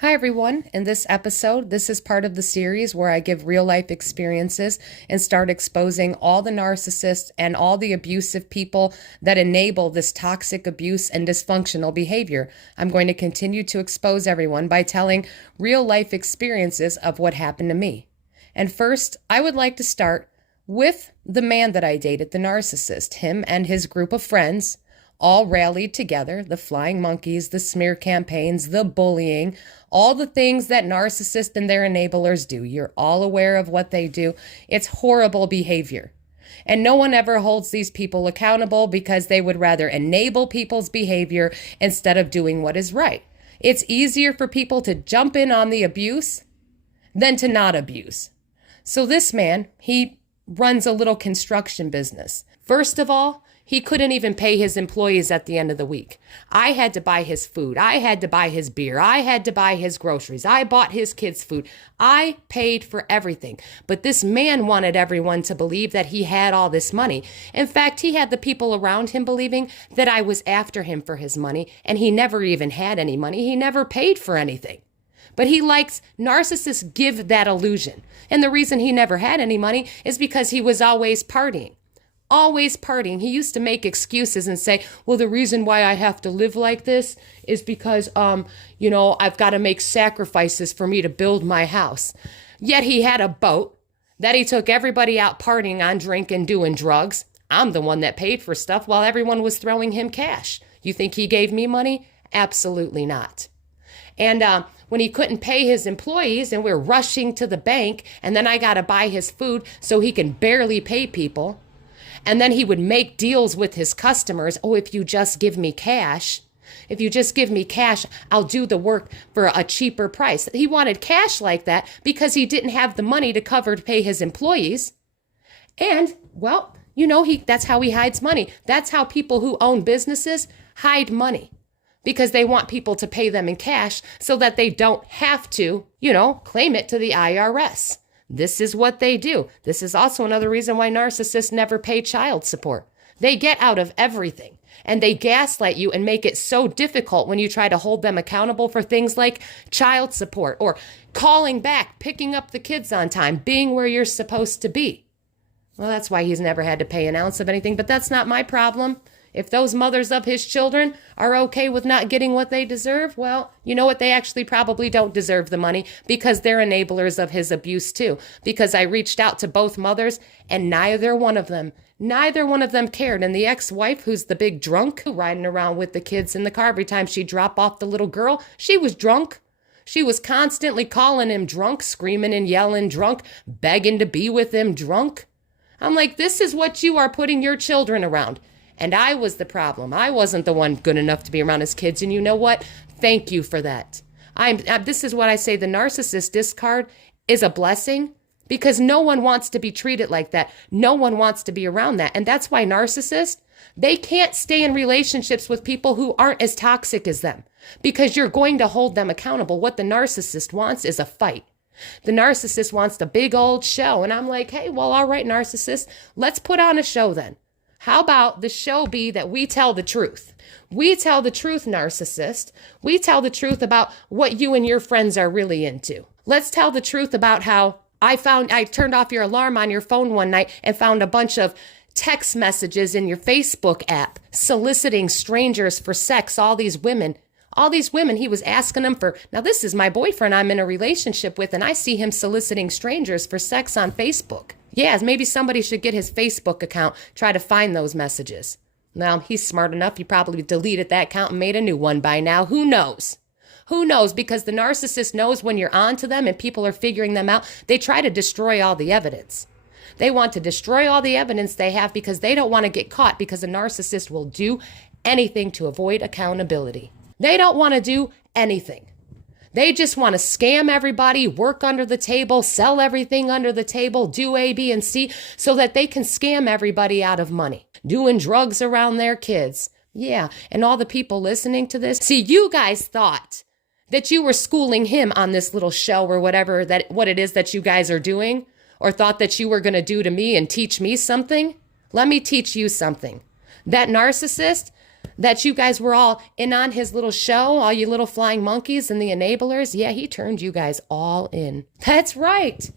Hi, everyone. In this episode, this is part of the series where I give real life experiences and start exposing all the narcissists and all the abusive people that enable this toxic abuse and dysfunctional behavior. I'm going to continue to expose everyone by telling real life experiences of what happened to me. And first, I would like to start with the man that I dated, the narcissist. Him and his group of friends all rallied together, the flying monkeys, the smear campaigns, the bullying, all the things that narcissists and their enablers do. You're all aware of what they do. It's horrible behavior. And no one ever holds these people accountable because they would rather enable people's behavior instead of doing what is right. It's easier for people to jump in on the abuse than to not abuse. So this man, he runs a little construction business. First of all, he couldn't even pay his employees at the end of the week. I had to buy his food. I had to buy his beer. I had to buy his groceries. I bought his kids' food. I paid for everything. But this man wanted everyone to believe that he had all this money. In fact, he had the people around him believing that I was after him for his money, and he never even had any money. He never paid for anything. But narcissists give that illusion. And the reason he never had any money is because he was always partying. Always partying. He used to make excuses and say, well, the reason why I have to live like this is because, I've got to make sacrifices for me to build my house. Yet he had a boat that he took everybody out partying on, drinking, doing drugs. I'm the one that paid for stuff while everyone was throwing him cash. You think he gave me money? Absolutely not. And when he couldn't pay his employees and we're rushing to the bank, and then I got to buy his food so he can barely pay people. And then he would make deals with his customers. Oh, if you just give me cash, I'll do the work for a cheaper price. He wanted cash like that because he didn't have the money to pay his employees. And, that's how he hides money. That's how people who own businesses hide money, because they want people to pay them in cash so that they don't have to, claim it to the IRS. This is what they do. This is also another reason why narcissists never pay child support. They get out of everything, and they gaslight you and make it so difficult when you try to hold them accountable for things like child support or calling back, picking up the kids on time, being where you're supposed to be. Well, that's why he's never had to pay an ounce of anything, but that's not my problem. If those mothers of his children are okay with not getting what they deserve, well, you know what? They actually probably don't deserve the money because they're enablers of his abuse too. Because I reached out to both mothers and neither one of them cared. And the ex-wife, who's the big drunk, riding around with the kids in the car every time she dropped off the little girl, she was drunk. She was constantly calling him drunk, screaming and yelling drunk, begging to be with him drunk. I'm like, this is what you are putting your children around. And I was the problem. I wasn't the one good enough to be around his kids. And you know what? Thank you for that. This is what I say. The narcissist discard is a blessing because no one wants to be treated like that. No one wants to be around that. And that's why narcissists, they can't stay in relationships with people who aren't as toxic as them because you're going to hold them accountable. What the narcissist wants is a fight. The narcissist wants the big old show. And I'm like, hey, well, all right, narcissist, let's put on a show then. How about the show be that we tell the truth? We tell the truth, narcissist. We tell the truth about what you and your friends are really into. Let's tell the truth about how I turned off your alarm on your phone one night and found a bunch of text messages in your Facebook app soliciting strangers for sex. All these women, he was asking them for, now this is my boyfriend I'm in a relationship with, and I see him soliciting strangers for sex on Facebook. Yeah, maybe somebody should get his Facebook account, try to find those messages. Now, he's smart enough. He probably deleted that account and made a new one by now. Who knows? Who knows? Because the narcissist knows when you're on to them and people are figuring them out, they try to destroy all the evidence. They want to destroy all the evidence they have because they don't want to get caught, because a narcissist will do anything to avoid accountability. They don't want to do anything. They just want to scam everybody, work under the table, sell everything under the table, do A, B, and C so that they can scam everybody out of money, doing drugs around their kids. Yeah, and all the people listening to this. See, you guys thought that you were schooling him on this little show or what it is that you guys are doing, or thought that you were going to do to me and teach me something. Let me teach you something. That narcissist, that you guys were all in on his little show, all you little flying monkeys and the enablers. Yeah, he turned you guys all in. That's right.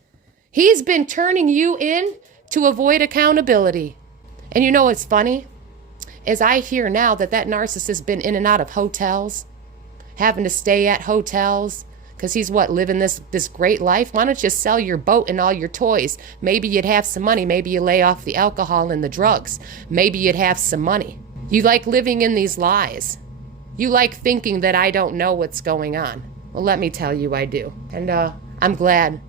He's been turning you in to avoid accountability. And you know what's funny? Is I hear now that narcissist been in and out of hotels, having to stay at hotels, because he's living this great life. Why don't you sell your boat and all your toys? Maybe you'd have some money. Maybe you lay off the alcohol and the drugs. Maybe you'd have some money. You like living in these lies. You like thinking that I don't know what's going on. Well, let me tell you, I do. And I'm glad.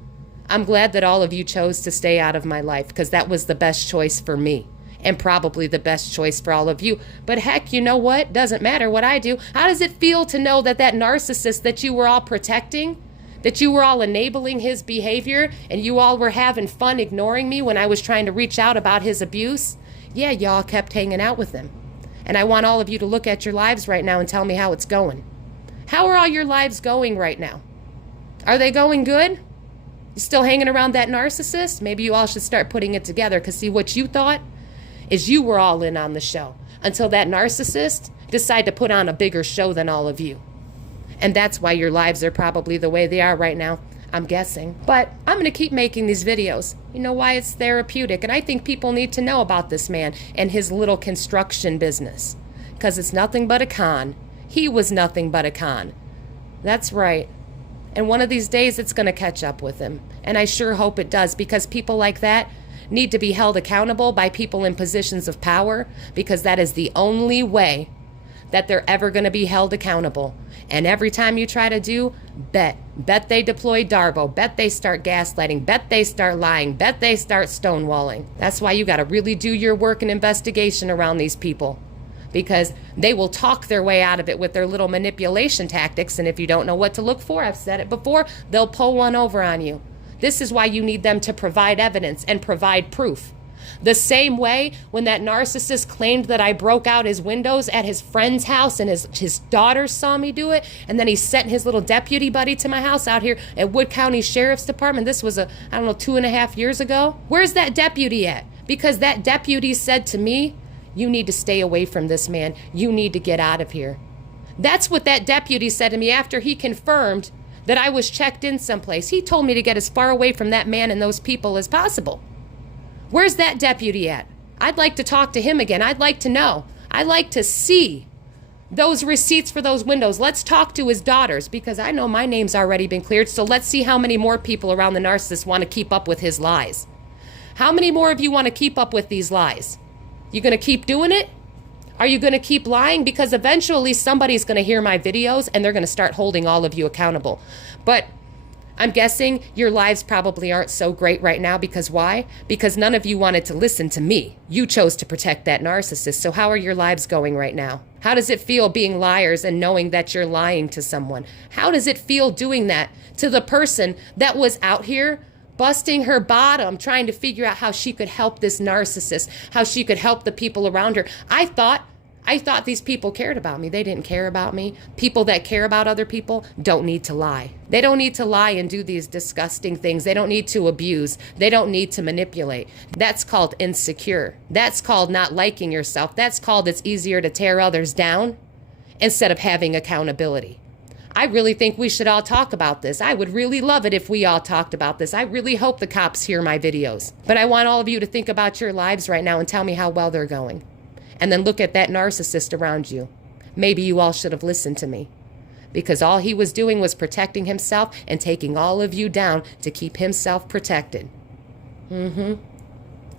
I'm glad that all of you chose to stay out of my life, because that was the best choice for me. And probably the best choice for all of you. But heck, you know what? Doesn't matter what I do. How does it feel to know that narcissist that you were all protecting, that you were all enabling his behavior, and you all were having fun ignoring me when I was trying to reach out about his abuse? Yeah, y'all kept hanging out with him. And I want all of you to look at your lives right now and tell me how it's going. How are all your lives going right now? Are they going good? You still hanging around that narcissist? Maybe you all should start putting it together, because see, what you thought is you were all in on the show until that narcissist decided to put on a bigger show than all of you. And that's why your lives are probably the way they are right now, I'm guessing. But I'm going to keep making these videos. You know why? It's therapeutic. And I think people need to know about this man and his little construction business, because it's nothing but a con. He was nothing but a con. That's right. And one of these days it's going to catch up with him. And I sure hope it does, because people like that need to be held accountable by people in positions of power, because that is the only way that they're ever going to be held accountable. And every time you try to bet they deploy Darvo, bet they start gaslighting, bet they start lying, bet they start stonewalling. That's why you got to really do your work and investigation around these people, because they will talk their way out of it with their little manipulation tactics. And if you don't know what to look for, I've said it before, they'll pull one over on you. This is why you need them to provide evidence and provide proof. The same way when that narcissist claimed that I broke out his windows at his friend's house and his daughter saw me do it, and then he sent his little deputy buddy to my house out here at Wood County Sheriff's Department. This was 2.5 years ago. Where's that deputy at? Because that deputy said to me, you need to stay away from this man. You need to get out of here. That's what that deputy said to me after he confirmed that I was checked in someplace. He told me to get as far away from that man and those people as possible. Where's that deputy at? I'd like to talk to him again. I'd like to know. I'd like to see those receipts for those windows. Let's talk to his daughters, because I know my name's already been cleared. So let's see how many more people around the narcissist want to keep up with his lies. How many more of you want to keep up with these lies? You going to keep doing it? Are you going to keep lying? Because eventually somebody's going to hear my videos and they're going to start holding all of you accountable. But I'm guessing your lives probably aren't so great right now, because why? Because none of you wanted to listen to me. You chose to protect that narcissist. So how are your lives going right now? How does it feel being liars and knowing that you're lying to someone? How does it feel doing that to the person that was out here busting her bottom, trying to figure out how she could help this narcissist, how she could help the people around her? I thought these people cared about me. They didn't care about me. People that care about other people don't need to lie. They don't need to lie and do these disgusting things. They don't need to abuse. They don't need to manipulate. That's called insecure. That's called not liking yourself. That's called it's easier to tear others down instead of having accountability. I really think we should all talk about this. I would really love it if we all talked about this. I really hope the cops hear my videos. But I want all of you to think about your lives right now and tell me how well they're going. And then look at that narcissist around you. Maybe you all should have listened to me, because all he was doing was protecting himself and taking all of you down to keep himself protected. I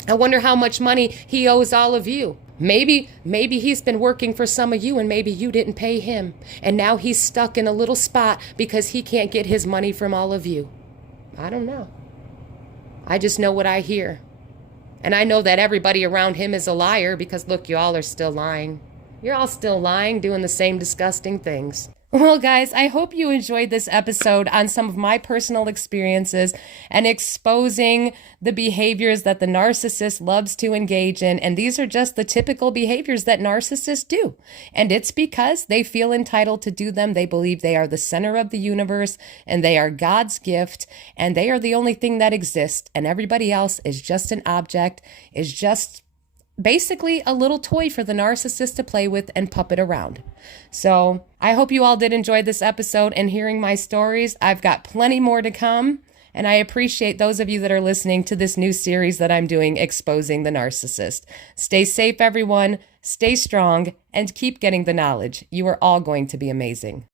wonder how much money he owes all of you. Maybe he's been working for some of you and maybe you didn't pay him. And now he's stuck in a little spot because he can't get his money from all of you. I don't know. I just know what I hear. And I know that everybody around him is a liar, because look, you all are still lying. You're all still lying, doing the same disgusting things. Well, guys, I hope you enjoyed this episode on some of my personal experiences and exposing the behaviors that the narcissist loves to engage in. And these are just the typical behaviors that narcissists do. And it's because they feel entitled to do them. They believe they are the center of the universe and they are God's gift and they are the only thing that exists. And everybody else is just an object, is just basically a little toy for the narcissist to play with and puppet around. So I hope you all did enjoy this episode and hearing my stories. I've got plenty more to come. And I appreciate those of you that are listening to this new series that I'm doing, Exposing the Narcissist. Stay safe, everyone. Stay strong and keep getting the knowledge. You are all going to be amazing.